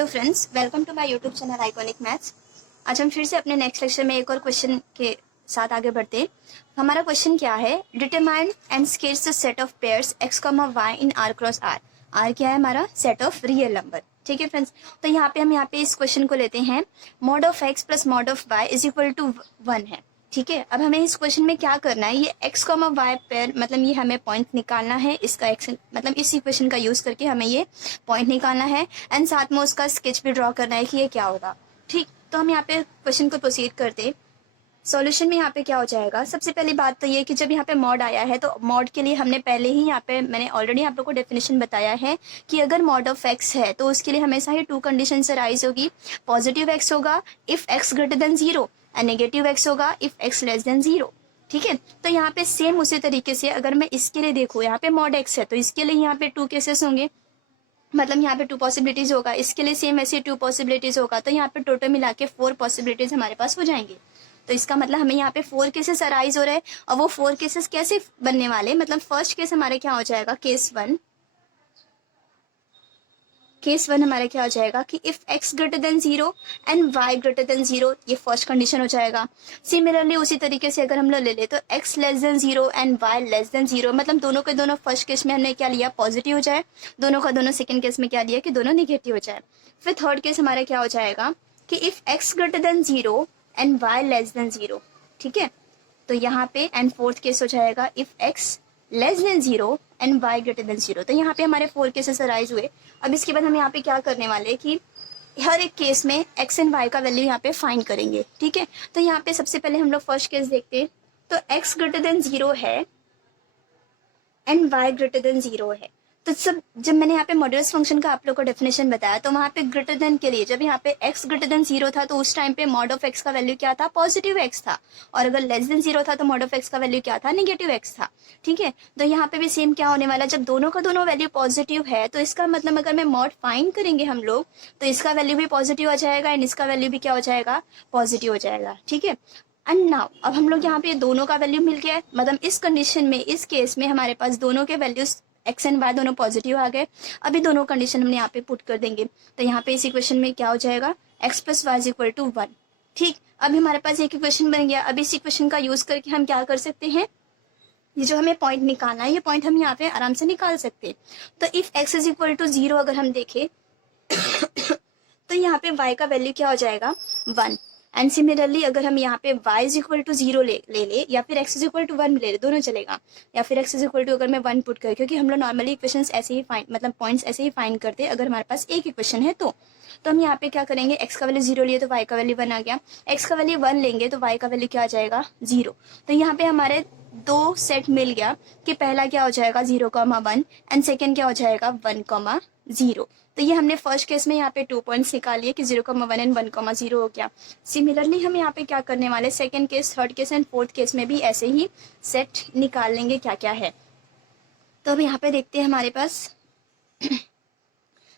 Hello friends, welcome to my YouTube channel iconic maths. आज हम फिर से अपने नेक्स्ट लेक्चर में एक और क्वेश्चन के साथ आगे बढ़ते हैं। हमारा क्वेश्चन क्या है? Determine and sketch the set of pairs x comma y in R cross R. R क्या है? हमारा सेट ऑफ रियल नंबर। ठीक है फ्रेंड्स, तो यहाँ पे इस क्वेश्चन को लेते हैं। Mod of x plus mod of y is equal to 1 है। ठीक है, अब हमें इस क्वेश्चन में क्या करना है? ये एक्स कॉमा वाई पेयर मतलब ये हमें पॉइंट निकालना है। इसका एक्शन मतलब इस इक्वेशन का यूज करके हमें ये पॉइंट निकालना है एंड साथ में उसका स्केच भी ड्रॉ करना है कि ये क्या होगा। ठीक, तो हम यहाँ पे क्वेश्चन को प्रोसीड करते। सॉल्यूशन में यहाँ पे क्या हो जाएगा? सबसे पहली बात तो ये कि जब यहाँ पे मॉड आया है तो मॉड के लिए हमने पहले ही यहाँ पे मैंने ऑलरेडी आप लोग को डेफिनेशन बताया है कि अगर मॉड ऑफ एक्स है तो उसके लिए हमेशा ही 2 कंडीशन से राइज होगी। पॉजिटिव एक्स होगा if x greater than 0 and negative x होगा इफ एक्स लेस देन 0। ठीक है, तो यहाँ पे सेम उसी तरीके से अगर मैं इसके लिए देखूँ, यहाँ पे मॉड एक्स है तो इसके लिए यहाँ पे 2 केसेस होंगे, मतलब यहाँ पे 2 पॉसिबिलिटीज होगा। इसके लिए सेम ऐसे 2 पॉसिबिलिटीज होगा, तो यहाँ पे टोटल मिला के 4 पॉसिबिलिटीज हमारे पास हो जाएंगे। तो इसका मतलब हमें यहाँ पे 4 केसेस अराइज हो रहे हैं। और वो 4 केसेस कैसे बनने वाले? मतलब फर्स्ट केस हमारे क्या हो जाएगा? केस वन हमारे क्या हो जाएगा कि if x greater than 0 and y greater than 0, ये फर्स्ट कंडीशन हो जाएगा। सिमिलरली उसी तरीके से अगर हम लोग ले ले तो x less than 0 and y less than 0, मतलब दोनों के दोनों फर्स्ट केस में हमने क्या लिया? पॉजिटिव हो जाए। दोनों का दोनों सेकंड केस में क्या लिया कि दोनों निगेटिव हो जाए। फिर थर्ड केस हमारा क्या हो जाएगा कि if x greater than 0 and y less than 0। ठीक है, तो यहाँ पे एंड फोर्थ केस हो जाएगा if x less than 0 and y greater than 0। तो यहाँ पे हमारे 4 केसेस अराइज हुए। अब इसके बाद हम यहाँ पे क्या करने वाले कि हर एक केस में x एंड y का वैल्यू यहाँ पे फाइंड करेंगे। ठीक है, तो यहाँ पे सबसे पहले हम लोग फर्स्ट केस देखते हैं। तो x ग्रेटर देन 0 है एंड y ग्रेटर देन 0 है। तो जब मैंने यहाँ पे मॉड्यूलस फंक्शन का आप लोग को डेफिनेशन बताया तो वहाँ पे ग्रेटर देन के लिए जब यहाँ पे x ग्रेटर देन 0 था तो उस टाइम पे मॉड ऑफ x का वैल्यू क्या था? पॉजिटिव x था। और अगर लेस देन 0 था तो मॉड ऑफ x का वैल्यू क्या था? नेगेटिव x था। ठीक है, तो यहाँ पे भी सेम क्या होने वाला? जब दोनों का दोनों वैल्यू पॉजिटिव है तो इसका मतलब अगर मैं मॉड फाइंड करेंगे हम लोग तो इसका वैल्यू भी पॉजिटिव हो जाएगा एंड इसका वैल्यू भी क्या हो जाएगा? पॉजिटिव हो जाएगा। ठीक है, एंड नाउ अब हम लोग यहाँ पे दोनों का वैल्यू मिल गया है, मतलब इस कंडीशन में इस केस में हमारे पास दोनों के वैल्यूज एक्स एंड वाई दोनों पॉजिटिव आ गए। अभी दोनों कंडीशन हमने यहाँ पे पुट कर देंगे तो यहाँ पे इस इक्वेशन में क्या हो जाएगा? X plus y is equal to 1। ठीक, अभी हमारे पास एक इक्वेशन बन गया। अभी इस इक्वेशन का यूज करके हम क्या कर सकते हैं? ये जो हमें पॉइंट निकालना है ये पॉइंट हम यहाँ पे आराम से निकाल सकते हैं। तो if x is equal to 0 अगर हम देखें तो यहाँ पे y का वैल्यू क्या हो जाएगा? 1। एंड सिमिलरली अगर हम यहाँ पे y इज इक्वल टू 0 ले या फिर x इज इक्वल टू 1 ले, दोनों चलेगा। या फिर x इज इक्वल टू अगर मैं 1 पुट कर, क्योंकि हम लोग नॉर्मली इक्वेशंस ऐसे ही फाइंड मतलब पॉइंट्स ऐसे ही फाइंड करते हैं अगर हमारे पास एक इक्वेशन है तो हम यहाँ पे क्या करेंगे? x का वैल्यू 0 लिए तो y का वैल्यू 1 आ गया। x का वैल्यू 1 लेंगे तो y का वैल्यू क्या आ जाएगा? 0। तो यहाँ पे हमारे 2 सेट मिल गया कि पहला क्या हो जाएगा? 0,1 एंड सेकेंड क्या हो जाएगा? 1,0। तो ये हमने फर्स्ट केस में यहाँ पे 2 पॉइंट्स निकाल लिए कि 0,1 एंड 1,0 हो गया। सिमिलरली हम यहाँ पे क्या करने वाले? Second case, third case and fourth case में भी ऐसे ही सेट निकाल लेंगे क्या क्या है। तो अब यहाँ पे देखते हैं हमारे पास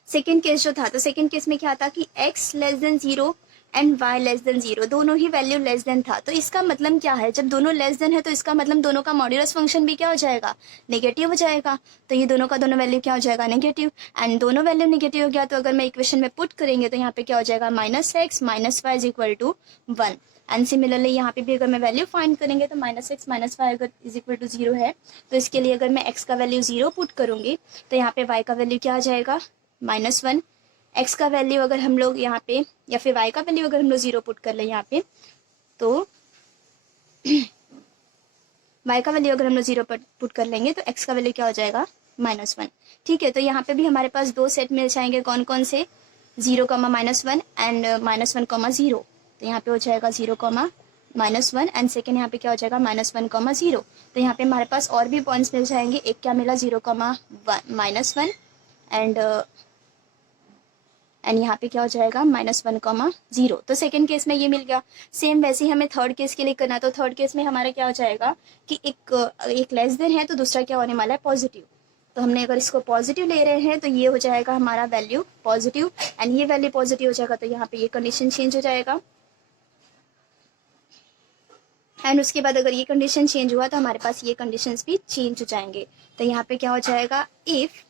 सेकेंड केस जो था, तो सेकेंड केस में क्या था कि x less than 0 and y less than 0, दोनों ही वैल्यू लेस देन था। तो इसका मतलब क्या है? जब दोनों लेस देन है तो इसका मतलब दोनों का मॉड्यूलस फंक्शन भी क्या हो जाएगा? नेगेटिव हो जाएगा। तो ये दोनों का दोनों वैल्यू क्या हो जाएगा? नेगेटिव। एंड दोनों वैल्यू नेगेटिव हो गया तो अगर मैं इक्वेशन में पुट करेंगे तो यहाँ पे क्या हो जाएगा? -x minus y is equal to 1। And similarly यहाँ पे भी अगर मैं वैल्यू फाइंड करेंगे तो -x माइनस वाई अगर इज इक्वल टू 0 है तो इसके लिए अगर मैं x का वैल्यू 0 पुट करूंगी तो यहाँ पे y का वैल्यू क्या आ जाएगा? -1। x का वैल्यू अगर हम लोग यहाँ पे या फिर y का वैल्यू अगर हम लोग 0 पुट कर ले यहाँ पे तो y का वैल्यू अगर हम लोग 0 पुट कर लेंगे तो x का वैल्यू क्या हो जाएगा? -1। ठीक है, तो यहाँ पे भी हमारे पास 2 सेट मिल जाएंगे। कौन कौन से? 0, -1 एंड -1,0। तो यहाँ पे हो जाएगा 0, -1 एंड सेकेंड यहाँ पे क्या हो जाएगा? -1,0। तो यहाँ पे हमारे पास और भी पॉइंट्स मिल जाएंगे। एक क्या मिला? 0, -1 एंड यहाँ पे क्या हो जाएगा? -1,0। तो सेकंड केस में ये मिल गया। सेम वैसे ही हमें थर्ड केस के लिए करना है। तो थर्ड केस में हमारा क्या हो जाएगा कि एक लेस देन है तो दूसरा क्या होने वाला है? पॉजिटिव। तो हमने अगर इसको पॉजिटिव ले रहे हैं तो ये हो जाएगा हमारा वैल्यू पॉजिटिव एंड ये वैल्यू पॉजिटिव हो जाएगा तो यहाँ पे ये कंडीशन चेंज हो जाएगा। एंड उसके बाद अगर ये कंडीशन चेंज हुआ तो हमारे पास ये कंडीशंस भी चेंज हो जाएंगे। तो यहाँ पे क्या हो जाएगा? If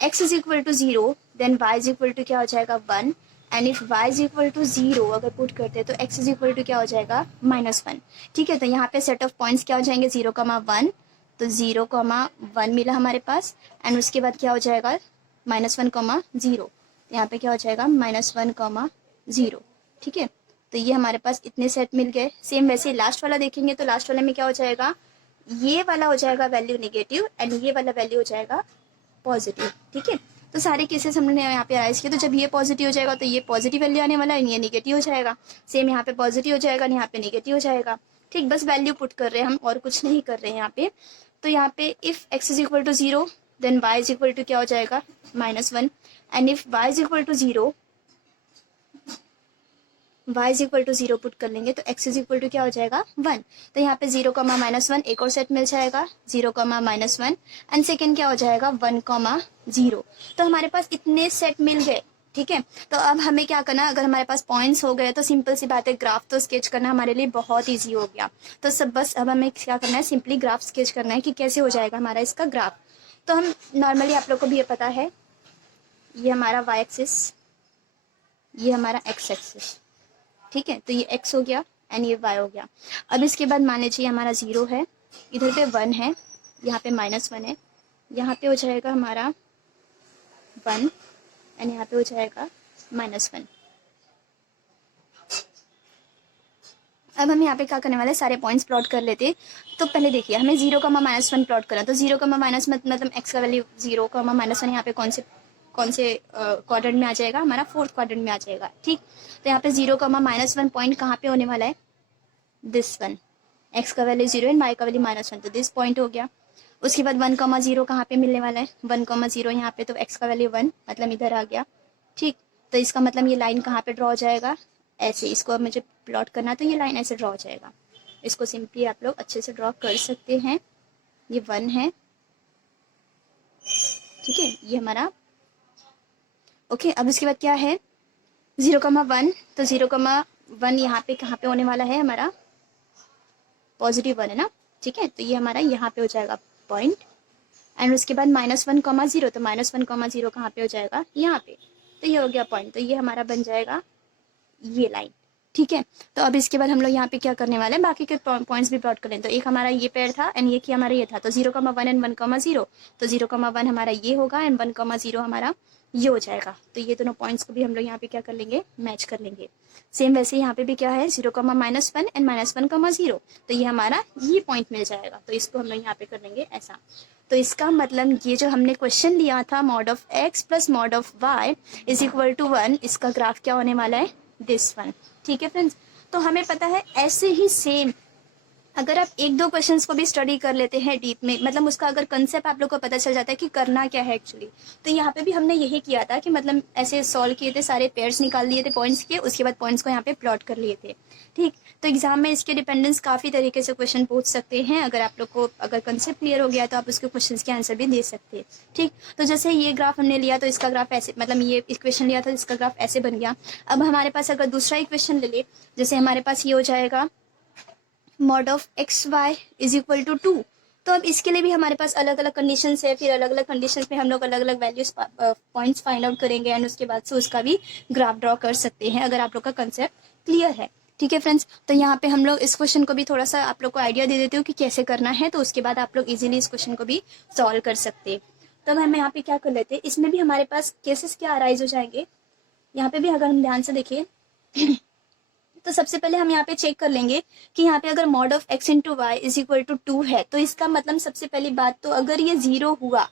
x is equal to 0 then y is equal to क्या हो जाएगा 1 and if y is equal to 0 अगर पुट करते हैं तो x इज इक्वल टू क्या हो जाएगा -1। ठीक है, तो यहाँ पे सेट ऑफ पॉइंट्स क्या हो जाएंगे 0,1, तो 0,1 मिला हमारे पास एंड उसके बाद क्या हो जाएगा -1,0, यहाँ पे क्या हो जाएगा -1,0। ठीक है, तो ये हमारे पास इतने सेट मिल गए। सेम वैसे लास्ट वाला देखेंगे तो लास्ट वाले में क्या हो जाएगा, ये वाला हो जाएगा वैल्यू नेगेटिव एंड ये वाला वैल्यू हो जाएगा पॉजिटिव। ठीक है, तो सारे केसेस हमने यहाँ पे अराइज किए, तो जब ये पॉजिटिव हो जाएगा तो ये पॉजिटिव वैल्यू आने वाला है, ये नेगेटिव हो जाएगा। सेम यहाँ पे पॉजिटिव हो जाएगा, यहाँ पे नेगेटिव हो जाएगा। ठीक, बस वैल्यू पुट कर रहे हैं हम और कुछ नहीं कर रहे हैं यहाँ पे। तो यहाँ पे if x is equal to 0 then y is equal to क्या हो जाएगा -1 and if y is equal to 0 y is equal to 0 put कर लेंगे तो x इज इक्वल टू क्या हो जाएगा 1। तो यहाँ पे 0,-1 एक और सेट मिल जाएगा 0,-1 एंड सेकेंड क्या हो जाएगा 1,0। तो हमारे पास इतने सेट मिल गए। ठीक है, तो अब हमें क्या करना, अगर हमारे पास पॉइंट्स हो गए तो सिंपल सी बात है, ग्राफ तो स्केच करना हमारे लिए बहुत ईजी हो गया। तो सब बस अब हमें क्या करना है, सिंपली ग्राफ स्केच करना है कि कैसे हो जाएगा हमारा इसका ग्राफ। तो हम नॉर्मली आप लोग को भी ये पता है, ये हमारा y एक्सिस, ये हमारा x एक्सिस। ठीक है, तो ये x हो गया एंड ये y हो गया। अब इसके बाद मान लीजिए हमारा 0 है, इधर पे 1 है, यहाँ पे -1 है, यहाँ पे हो जाएगा हमारा 1 एंड यहाँ पे हो जाएगा -1। अब हम यहाँ पे क्या करने वाले, सारे पॉइंट्स प्लॉट कर लेते। तो पहले देखिए हमें 0,-1 प्लॉट करना, तो 0,- मतलब x का वैल्यू 0,-1 यहाँ पे कौन से क्वाड्रेंट में आ जाएगा, हमारा 4th क्वाड्रेंट में आ जाएगा। ठीक, तो यहाँ पे 0,-1 पॉइंट कहाँ पे होने वाला है, दिस वन, x का वैल्यू 0 एंड y का वैल्यू -1, तो दिस पॉइंट हो गया। उसके बाद 1,0 कहाँ पे मिलने वाला है, 1,0 यहाँ पे, तो x का वैल्यू 1 मतलब इधर आ गया। ठीक, तो इसका मतलब ये लाइन कहाँ पे ड्रॉ हो जाएगा, ऐसे। इसको अब मुझे प्लॉट करना तो ये लाइन ऐसे ड्रॉ हो जाएगा। इसको सिंपली आप लोग अच्छे से ड्रॉ कर सकते हैं। ये 1 है, ठीक है, ये हमारा ओके। अब उसके बाद क्या है 0,1, तो 0,1 यहाँ पे कहाँ पे होने वाला है, हमारा +1 है ना। ठीक है, तो ये हमारा यहाँ पे हो जाएगा पॉइंट एंड उसके बाद -1,0, तो -1,0 कहाँ पे हो जाएगा, यहाँ पे, तो ये हो गया पॉइंट। तो ये हमारा बन जाएगा ये लाइन। ठीक है, तो अब इसके बाद हम लोग यहाँ पे क्या करने वाले हैं, बाकी के पॉइंट्स भी प्लॉट करें। तो एक हमारा ये पेड़ था एंड ये हमारा ये था, तो 0,1 एंड 1,0, तो 0,1 हमारा ये होगा एंड 1,0 हमारा ये हो जाएगा। तो ये दोनों पॉइंट्स को भी हम लोग यहाँ पे क्या कर लेंगे, मैच कर लेंगे। सेम वैसे यहाँ पे भी क्या है 0,-1 एंड -1,0, तो ये हमारा ये पॉइंट मिल जाएगा। तो इसको हम लोग यहाँ पे कर लेंगे ऐसा। तो इसका मतलब ये जो हमने क्वेश्चन लिया था mod of x + mod of y is equal to 1, इसका ग्राफ क्या होने वाला है, दिस वन। ठीक है फ्रेंड्स, तो हमें पता है ऐसे ही सेम अगर आप 1-2 क्वेश्चंस को भी स्टडी कर लेते हैं डीप में, मतलब उसका अगर कंसेप्ट आप लोग को पता चल जाता है कि करना क्या है एक्चुअली। तो यहाँ पे भी हमने यही किया था कि मतलब ऐसे सॉल्व किए थे, सारे पेयर्स निकाल लिए थे पॉइंट्स के, उसके बाद पॉइंट्स को यहाँ पे प्लॉट कर लिए थे। ठीक, तो एग्जाम में इसके डिपेंडेंस काफ़ी तरीके से क्वेश्चन पूछ सकते हैं। अगर आप लोग को अगर कंसेप्ट क्लियर हो गया तो आप उसके क्वेश्चन के आंसर भी दे सकते हैं। ठीक, तो जैसे ये ग्राफ हमने लिया तो इसका ग्राफ ऐसे, मतलब ये इक्वेशन लिया था इसका ग्राफ ऐसे बन गया। अब हमारे पास अगर दूसरा इक्वेशन ले ले, जैसे हमारे पास ये हो जाएगा mod of xy is equal to 2, तो अब इसके लिए भी हमारे पास अलग अलग कंडीशंस है, फिर अलग अलग कंडीशंस में हम लोग अलग अलग वैल्यूज पॉइंट्स फाइंड आउट करेंगे एंड उसके बाद से उसका भी ग्राफ ड्रॉ कर सकते हैं अगर आप लोग का कंसेप्ट क्लियर है। ठीक है फ्रेंड्स, तो यहाँ पे हम लोग इस क्वेश्चन को भी थोड़ा सा आप लोग को आइडिया दे देते हो कि कैसे करना है, तो उसके बाद आप लोग इजीली इस क्वेश्चन को भी सॉल्व कर सकते हैं। तो अब हम यहाँ पे क्या कर लेते हैं, इसमें भी हमारे पास केसेस क्या अराइज हो जाएंगे। यहाँ पे भी अगर हम ध्यान से देखें तो सबसे पहले हम यहाँ पे चेक कर लेंगे कि यहाँ पे अगर mod of x into y is equal to 2 है, तो इसका मतलब सबसे पहली बात तो अगर ये 0 हुआ,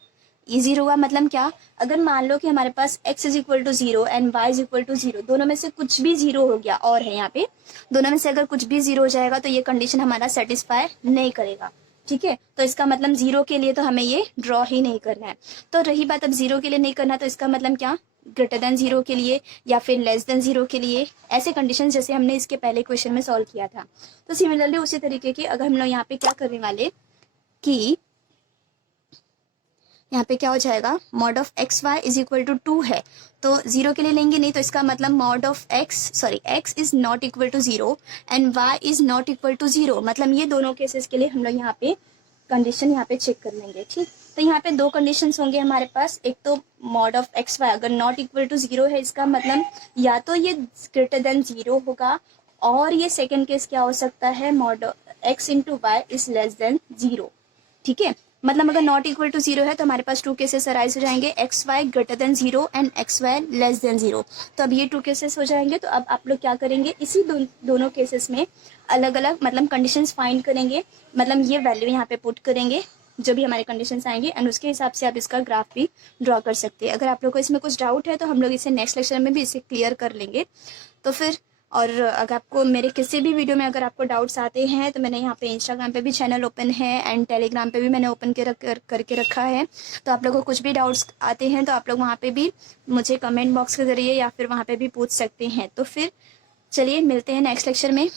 ये 0 हुआ मतलब क्या, अगर मान लो कि हमारे पास x is equal to 0 and y is equal to 0, दोनों में से कुछ भी 0 हो गया, और है यहाँ पे दोनों में से अगर कुछ भी 0 हो जाएगा तो ये कंडीशन हमारा सेटिस्फाई नहीं करेगा। ठीक है, तो इसका मतलब 0 के लिए तो हमें ये ड्रॉ ही नहीं करना है। तो रही बात अब 0 के लिए नहीं करना, तो इसका मतलब क्या, >0 के लिए या फिर <0 के लिए, ऐसे कंडीशन जैसे हमने इसके पहले क्वेश्चन में सॉल्व किया था। तो सिमिलरली उसी तरीके की अगर हम लोग यहाँ पे क्या करने वाले कि यहाँ पे क्या हो जाएगा mod of xy is equal to 2 है, तो 0 के लिए लेंगे नहीं, तो इसका मतलब mod of x is not equal to 0 and y is not equal to 0, मतलब ये दोनों केसेस के लिए हम लोग यहाँ पे कंडीशन यहाँ पे चेक कर लेंगे। ठीक, तो यहाँ पे दो कंडीशंस होंगे हमारे पास। एक तो मॉड ऑफ एक्स वाई अगर नॉट इक्वल टू जीरो है, इसका मतलब या तो ये ग्रेटर देन जीरो होगा, और ये सेकंड केस क्या हो सकता है, mod x into y is less than zero. ठीक है, मतलब अगर नॉट इक्वल टू जीरो है तो हमारे पास टू केसेस अराइज हो जाएंगे, x y greater than zero and x y less than zero. तो अब ये टू केसेस हो जाएंगे। तो अब आप लोग क्या करेंगे, इसी दोनों केसेस में अलग अलग मतलब कंडीशंस फाइंड करेंगे, मतलब ये वैल्यू यहाँ पे पुट करेंगे जो भी हमारे कंडीशंस आएंगे, एंड उसके हिसाब से आप इसका ग्राफ भी ड्रॉ कर सकते हैं। अगर आप लोग को इसमें कुछ डाउट है तो हम लोग इसे नेक्स्ट लेक्चर में भी इसे क्लियर कर लेंगे। तो फिर और अगर आपको मेरे किसी भी वीडियो में अगर आपको डाउट्स आते हैं तो मैंने यहाँ पे इंस्टाग्राम पे भी चैनल ओपन है एंड टेलीग्राम पे भी मैंने ओपन करके रखा है। तो आप लोगों को कुछ भी डाउट्स आते हैं तो आप लोग वहाँ पे भी मुझे कमेंट बॉक्स के ज़रिए या फिर वहाँ पे भी पूछ सकते हैं। तो फिर चलिए मिलते हैं नेक्स्ट लेक्चर में।